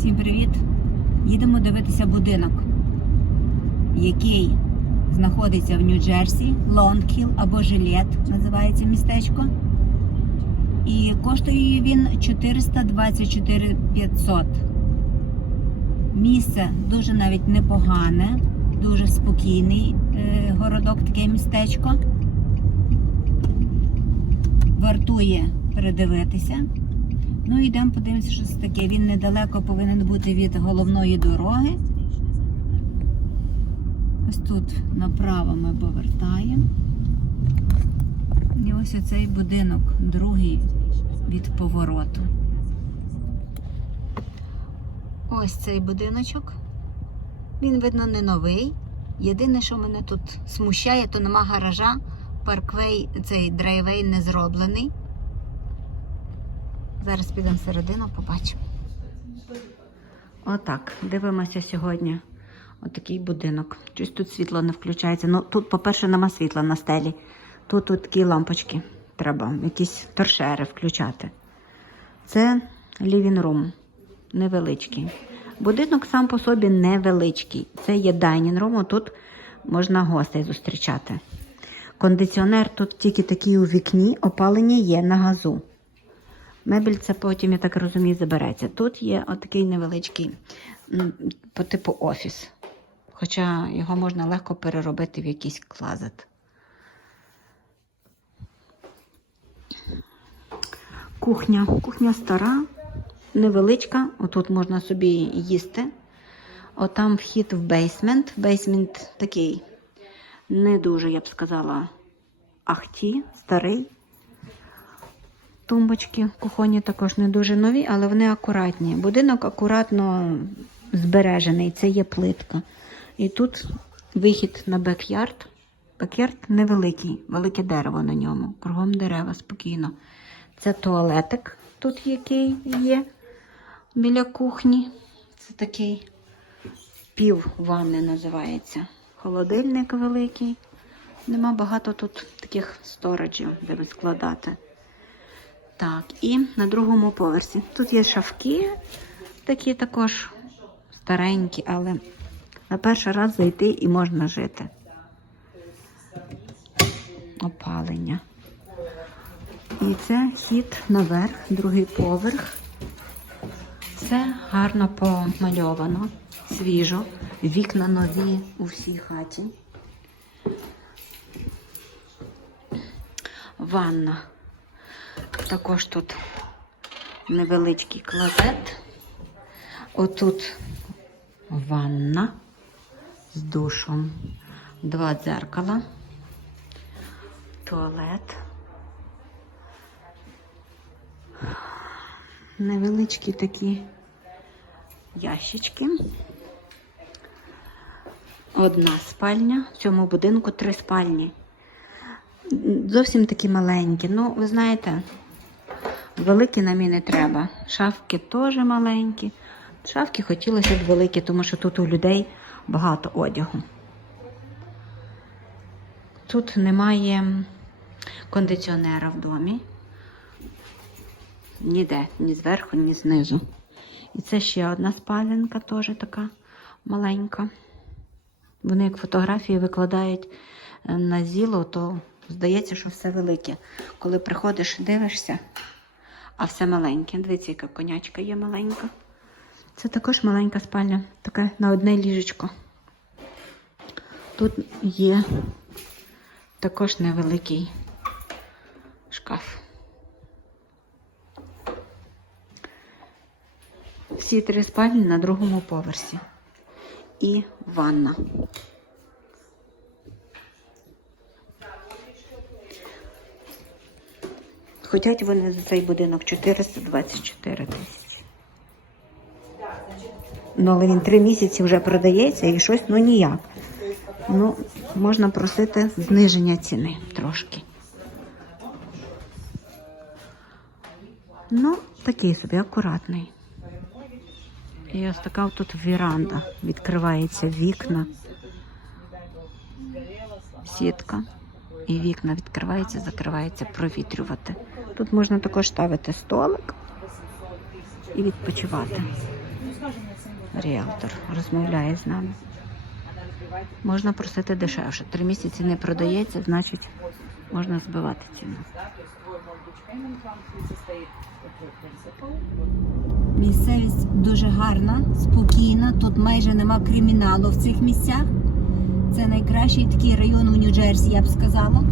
Всім привіт! Їдемо дивитися будинок, який знаходиться в Нью-Джерсі, Лонгхіл або Жилет називається містечко. І коштує він 424 500. Місце дуже навіть непогане, дуже спокійний е, городок, таке містечко. Вартує передивитися. Ну, йдемо подивимося, що це таке. Він недалеко повинен бути від головної дороги. Ось тут направо ми повертаємо. І ось оцей будинок, другий від повороту. Ось цей будиночок. Він, видно, не новий. Єдине, що мене тут смущає, то нема гаража. Парквей, цей драйвей не зроблений. Зараз підемо всередину, побачимо. Отак, дивимося сьогодні. Отакий будинок. Щось тут світло не включається. Ну, тут, по-перше, нема світла на стелі. Тут, тут такі лампочки. Треба якісь торшери включати. Це room. Невеличкий. Будинок сам по собі невеличкий. Це є room, тут можна гостей зустрічати. Кондиціонер тут тільки такий у вікні, опалення є на газу. Мебель це потім, я так розумію, забереться. Тут є отакий невеличкий по типу офіс. Хоча його можна легко переробити в якийсь клазет. Кухня. Кухня стара, невеличка. Отут можна собі їсти. Отам вхід в бейсмент. Бейсмент такий не дуже, я б сказала, ахті, старий. Тумбочки кухонні також не дуже нові, але вони акуратні. Будинок акуратно збережений, це є плитка. І тут вихід на бекярд. Бекярд невеликий, велике дерево на ньому. Кругом дерева спокійно. Це туалетик, тут який є біля кухні. Це такий пів ванни називається. Холодильник великий. Нема багато тут таких стораджів, де ви складати. Так, і на другому поверсі. Тут є шафки, такі також старенькі, але на перший раз зайти і можна жити. Опалення. І це хід наверх, другий поверх. Все гарно помальовано, свіжо. Вікна нові у всій хаті. Ванна. Також тут невеличкий клозет. Отут ванна з душом, два дзеркала, туалет. Невеличкі такі ящички. Одна спальня. В цьому будинку три спальні. Зовсім такі маленькі. Ну, ви знаєте, великі нам і не треба. Шафки теж маленькі. Шафки хотілося б великі, тому що тут у людей багато одягу. Тут немає кондиціонера в домі. Ніде, ні зверху, ні знизу. І це ще одна спаленка, теж така маленька. Вони як фотографії викладають е, на зіло, то здається, що все велике. Коли приходиш, дивишся, а все маленьке. Дивіться, яка конячка є маленька. Це також маленька спальня, така на одне ліжечко. Тут є також невеликий шкаф. Всі три спальні на другому поверсі. І ванна. Хотять вони за цей будинок 424 тисячі. Ну, але він три місяці вже продається і щось ну ніяк. Ну, можна просити зниження ціни трошки. Ну, такий собі акуратний. І ось така тут віранда. Відкривається вікна. Сітка. І вікна відкриваються, закриваються, провітрювати. Тут можна також ставити столик і відпочивати. Ріалтор розмовляє з нами. Можна просити дешевше. Три місяці не продається, значить можна збивати ціну. Місцевість дуже гарна, спокійна. Тут майже нема криміналу в цих місцях. Це найкращий такий район у Нью-Джерсі, я б сказала.